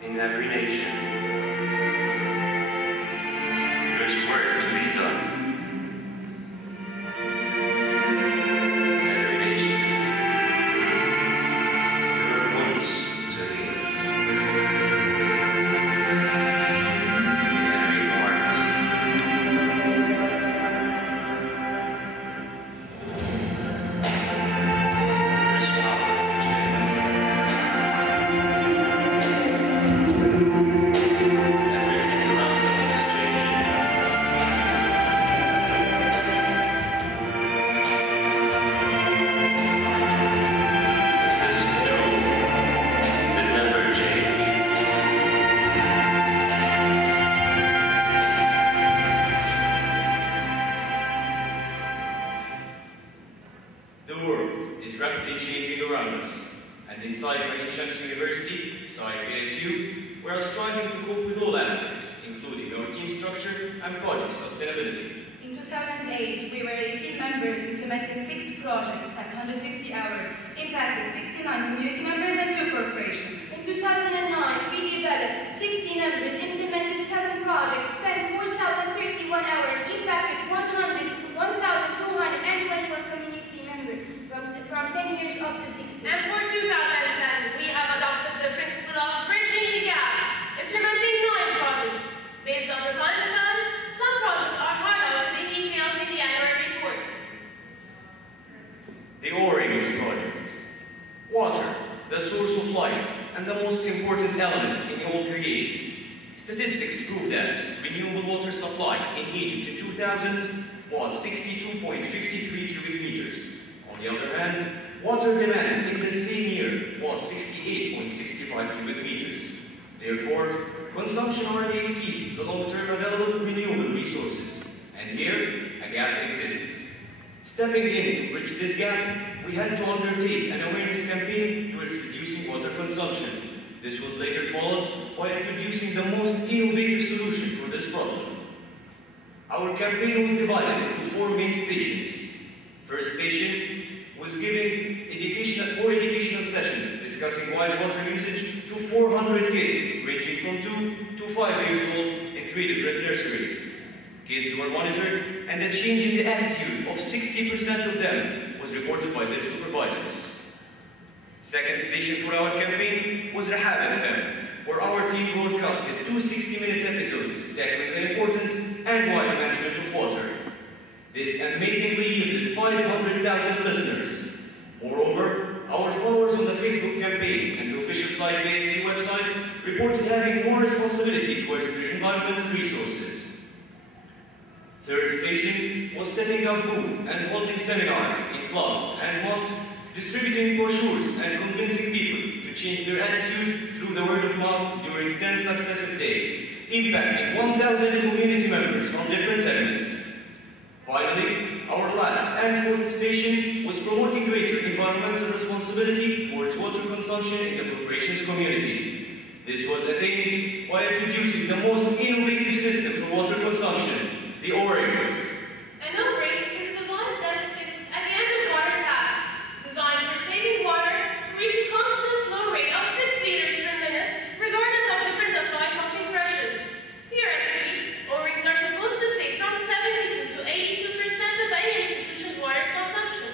In every nation, there's work to be done. In every nation, there are wounds to heal. In every heart, there's power to change. And in SIFE-Ain University, SIFE-ASU, we are striving to cope with all aspects, including our team structure and project sustainability. In 2008, we were 18 members, implemented 6 projects at 150 hours, impacted 69 community members and 2 corporations. In 2009, we developed 60 members, implemented 7 projects, spent 4,031 hours, impacted 1,224 community members from 10 years up to 60. And for 2010, we have adopted the principle of bridging the gap, implementing 9 projects. Based on the time span, some projects are highlighted in details in the annual report. The O-Rings project. Water, the source of life and the most important element in all creation. Statistics prove that renewable water supply in Egypt in 2000 was 62.53 cubic meters. On the other hand, water demand in the same year was 68.65 cubic meters. Therefore, consumption already exceeds the long-term available renewable resources, and here a gap exists. Stepping in to bridge this gap, we had to undertake an awareness campaign towards reducing water consumption. This was later followed by introducing the most innovative solution for this problem. Our campaign was divided into 4 main stations. First station was giving 4 educational sessions discussing wise water usage to 400 kids ranging from 2 to 5 years old in 3 different nurseries. Kids were monitored, and a change in the attitude of 60% of them was reported by their supervisors. Second station for our campaign was Rahab FM, where our team broadcasted 2 60-minute episodes tackling the importance and wise management of water. This amazingly yielded 500,000 listeners. Moreover, our followers on the Facebook campaign and the official SIFE-ASU website reported having more responsibility towards their environmental resources. Third station was setting up booths and holding seminars in clubs and mosques, distributing brochures and convincing people to change their attitude through the word of mouth during 10 successive days, impacting 1,000 community members from different segments. Finally, our last and 4th station was promoting greater environmental responsibility towards water consumption in the corporation's community. This was attained by introducing the most innovative system for water consumption, the O-Rings. An O-Ring is a device that is fixed at the end of water taps, designed for saving water to reach a constant flow rate of 6 liters per minute, regardless of different applied pumping pressures. Theoretically, O-Rings are supposed to save from 72 to 82% of any institution's water consumption.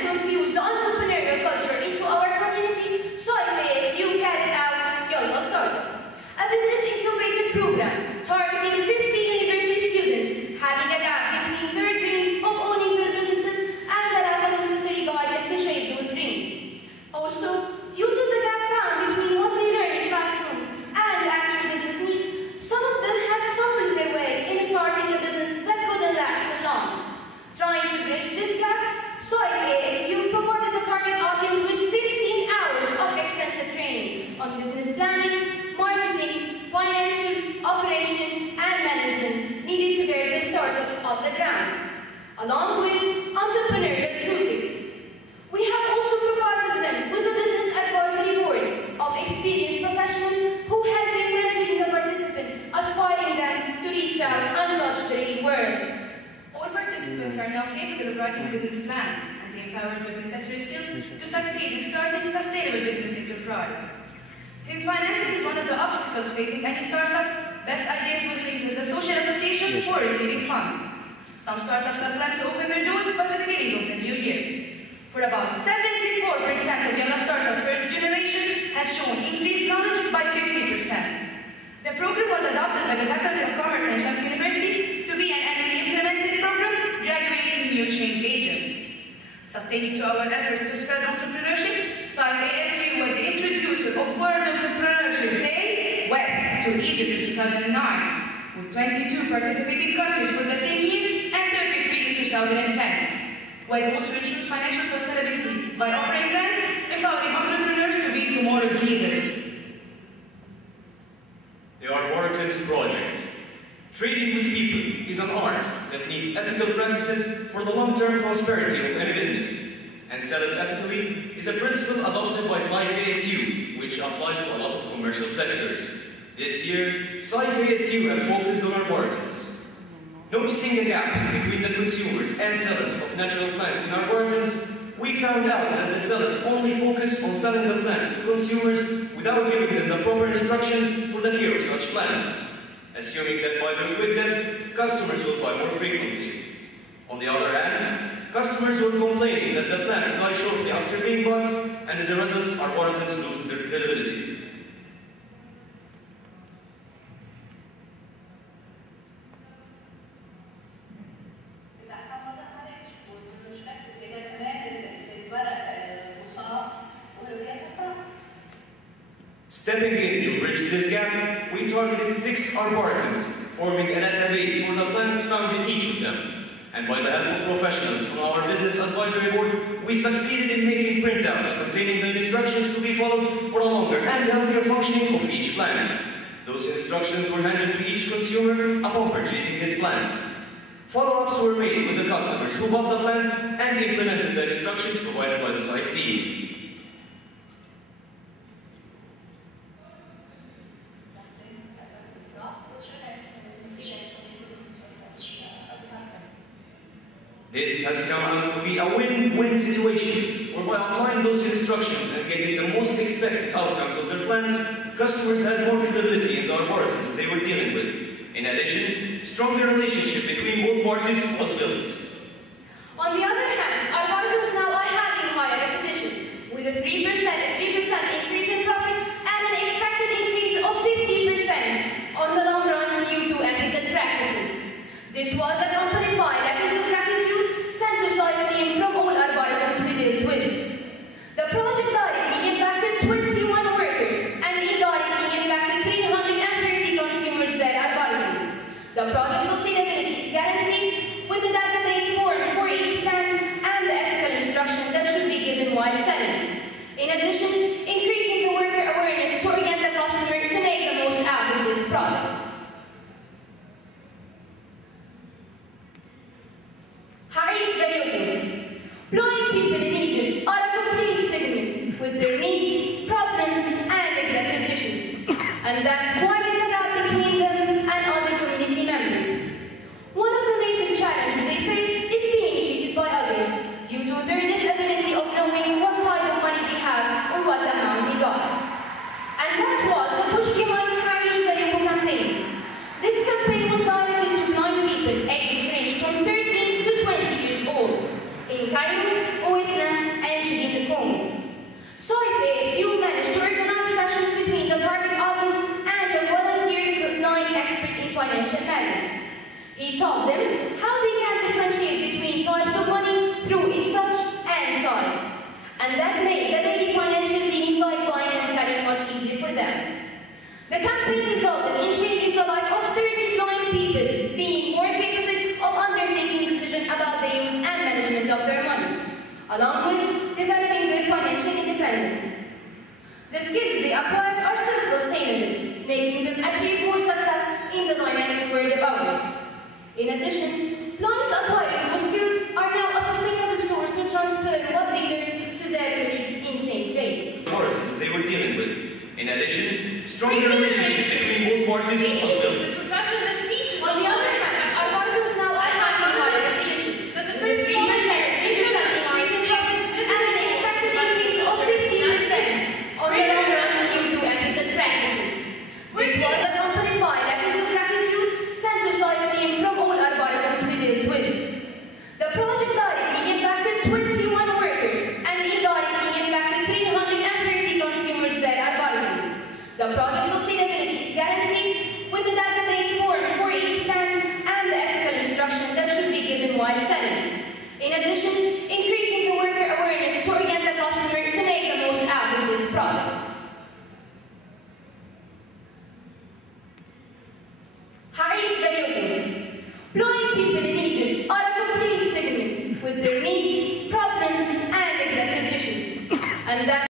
to infuse the entrepreneurial culture into our community, SIFE-ASU carried out Yalla Startup, a business incubator program targeting 50 university students having a gap between their dreams of owning their businesses and the lack of necessary guidance to shape those dreams. Also, due to the gap found between what they learn in classrooms and actual business need, some of them have stumbled their way in starting a business that couldn't last for long. Trying to bridge this gap, SIFE-ASU provided a target audience with 15 hours of extensive training on business planning, marketing, financials, operation, and management needed to get the startups off the ground, along with entrepreneurial toolkits. We have also provided them with a business advisory board of experienced professionals who have been mentoring the participants, aspiring them to reach out and touch the real world. All participants are now capable of writing business plans and empowered with necessary skills to succeed in starting a sustainable business enterprise. Since financing is one of the obstacles facing any startup, best ideas will link with the social associations for receiving funds. Some startups have planned to open their doors by the beginning of the new year. For about 74% of Yalla Startup first generation has shown increased knowledge by 50%. The program was adopted by the Faculty of Commerce and Shams University to be an annually implemented program graduating new change agents. Sustaining to our efforts to spread entrepreneurship, SIFE-ASU was the introducer of World Entrepreneurship Day, WED, to Egypt in 2009, with 22 participating countries for the same year and 33 in 2010. WED also ensures financial sustainability by offering grants, empowering entrepreneurs to be tomorrow's leaders. The Arboretums Project. Trading with people is an art that needs ethical practices for the long-term prosperity of any business. And sell it ethically is a principle adopted by SIFE-ASU, which applies to a lot of commercial sectors. This year, SIFE-ASU have focused on arboretums. Noticing a gap between the consumers and sellers of natural plants in arboretums, we found out that the sellers only focus on selling the plants to consumers without giving them the proper instructions for the care of such plants, assuming that by their quick death, customers will buy more frequently. On the other hand, customers were complaining that the plants die shortly after being bought, and as a result, arboretums lose their credibility. Stepping in to bridge this gap, we targeted 6 arboretums, forming a database for the plants found in each of them. And by the help of professionals from our business advisory board, we succeeded in making printouts containing the instructions to be followed for a longer and healthier functioning of each plant. Those instructions were handed to each consumer upon purchasing his plants. Follow-ups were made with the customers who bought the plants and implemented the instructions provided by the SIFE team. This has come out to be a win-win situation, where by applying those instructions and getting the most expected outcomes of their plans, customers had more credibility in the arboretums they were dealing with. In addition, stronger relationship between both parties was built. On the other hand, arboretums now are having higher repetition, with a 3% increase in profit and an expected increase of 50% on the long run due to ethical practices. This was accompanied by letters of gratitude sent to SIFE team from all arboretums we dealt with. The project directly impacted 21 workers and indirectly impacted 330 consumers per arboretum. The project sustainability is guaranteed with a database formed for each plant and the ethical instruction that should be given while selling. In addition, increasing the worker awareness to orient the customer to make the most out of these products. Blind people in Egypt are a complete segment with their needs, problems, and neglected issues, and that widen the gap between them and other community members. One of the major challenges they face is being cheated by others due to their disability of knowing what type of money they have or what amount they got. And that was the push behind Harish Zayobo campaign. This campaign was directed to blind people ages ranged from 13 to 20 years old in Cairo, Oisland, and that made the daily financial dealings like buying and selling much easier for them. The campaign resulted in changing the life of 30 blind people, being more capable of undertaking decisions about the use and management of their money, along with developing their financial independence. The skills they acquired are self-sustainable, making them achieve more success in the dynamic world of ours. In addition, blinds acquiring those skills are now a sustainable source to transfer what they learn to their colleagues in same place. Authorities they were dealing with. In addition, stronger relationships between both parties Teaching was built. is the profession that teaches. On the other hand, our particles now are psychologists of the issue. That the first 3% and an expected increase of 15% on the international to ethical practices, which was accompanied by letters of gratitude sent to SIFE team from all our barracks we dealt with. The project directly impacted 21 workers and indirectly impacted 330 consumers there at barracks. The project sustainability is guaranteed with a database form for each plan and the ethical instruction that should be given while selling. In addition, increasing the worker awareness to orient the customer to make the most out of these products. Harris Dayogun. Blind people in Egypt are a complete segment with their needs, problems, and neglected issues. And that